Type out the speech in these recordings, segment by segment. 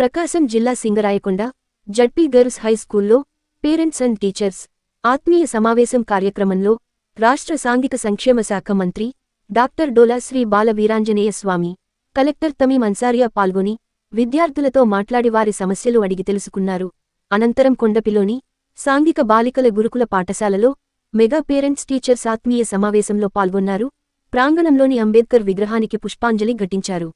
ప్రకాశం జిల్లా Singarayakonda ZP girls హైస్కూల్లో parents and teachers ఆత్మీయ సమావేశం కార్యక్రమంలో రాష్ట్ర సాంఘిక సంక్షేమ శాఖ మంత్రి డాక్టర్ డోలా శ్రీ బాల వీరాంజనేయ స్వామి కలెక్టర్ తమీం అన్సారియా పాల్గొని విద్యార్థులతో మాట్లాడి వారి సమస్యలు అడిగి తెలుసుకున్నారు. అనంతరం కొండపిలోని సాంఘిక బాలికల గురుకుల పాఠశాలలో మెగా పేరెంట్స్ టీచర్స్ ఆత్మీయ సమావేశంలో పాల్గొన్నారు. ప్రాంగణంలోని అంబేద్కర్ విగ్రహానికి పుష్పాంజలి ఘటించారు.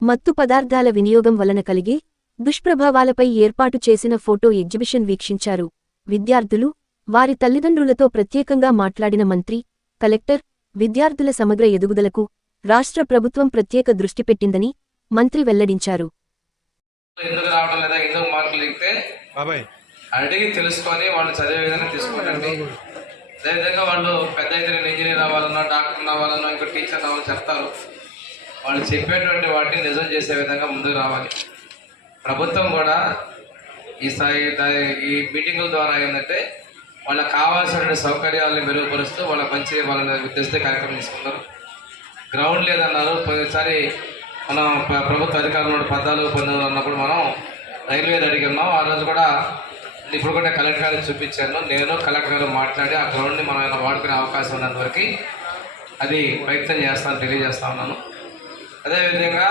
మత్తు పదార్థాల వినియోగం వలన కలిగే దుష్ప్రభావాలపై ఏర్పాటు చేసిన ఫోటో ఎగ్జిబిషన్ వీక్షించారు. విద్యార్థులు వారి తల్లిదండ్రులతో ప్రత్యేకంగా మాట్లాడిన మంత్రి కలెక్టర్ విద్యార్థుల సమగ్ర ఎదుగుదలకు రాష్ట్ర ప్రభుత్వం ప్రత్యేక దృష్టి పెట్టిందని మంత్రి వెల్లడించారు. అడిగి తెలుసుకొని వాళ్ళు చదివే విధంగా తీసుకోండి. అదేవిధంగా వాళ్ళు పెద్ద అయితే నేను ఇంజనీర్ అవ్వాలన్నా డాక్టర్ అవ్వాలన్నా ఇంకో టీచర్ అవ్వాలని చెప్తారు. వాళ్ళు చెప్పేటువంటి వాటిని నిజం చేసే విధంగా ముందుకు రావాలి. ప్రభుత్వం కూడా ఈ స్థాయి ఈ మీటింగుల ద్వారా ఏంటంటే వాళ్ళకి కావాల్సినటువంటి సౌకర్యాలను మెరుగుపరుస్తూ వాళ్ళ మంచి వాళ్ళని ఉద్దేశిస్తే కార్యక్రమం తీసుకున్నారు గ్రౌండ్ లేదన్నారు. ప్రతిసారి మనం ప్రభుత్వ అధికారులు పద్నాలుగు పంతొమ్మిది అన్నప్పుడు మనం రైల్వే అడిగినాం ఆ రోజు కూడా ఇప్పుడు కూడా కలెక్టర్ గారికి చూపించాను. నేను కలెక్టర్ గారు మాట్లాడి ఆ గ్రౌండ్ని మనం ఏమైనా వాడుకునే అవకాశం ఉన్నంతవరకు అది ప్రయత్నం చేస్తాను తెలియజేస్తా ఉన్నాను. అదేవిధంగా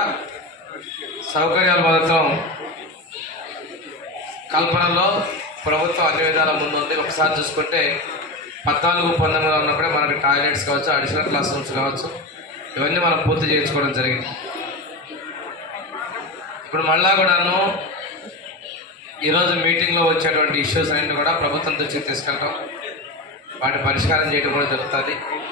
సౌకర్యాలు మాత్రం కల్పనలో ప్రభుత్వం అన్ని విధాల ముందుంది. ఒకసారి చూసుకుంటే పద్నాలుగు పంతొమ్మిదిలో ఉన్నప్పుడే మనకి టాయిలెట్స్ కావచ్చు అడిషనల్ క్లాస్ రూమ్స్ కావచ్చు ఇవన్నీ మనం పూర్తి చేయించుకోవడం జరిగింది. ఇప్పుడు మళ్ళా కూడాను ఈరోజు మీటింగ్లో వచ్చేటువంటి ఇష్యూస్ అన్ని కూడా ప్రభుత్వం దృష్టికి తీసుకెళ్ళటం వాటి పరిష్కారం చేయడం కూడా జరుగుతుంది.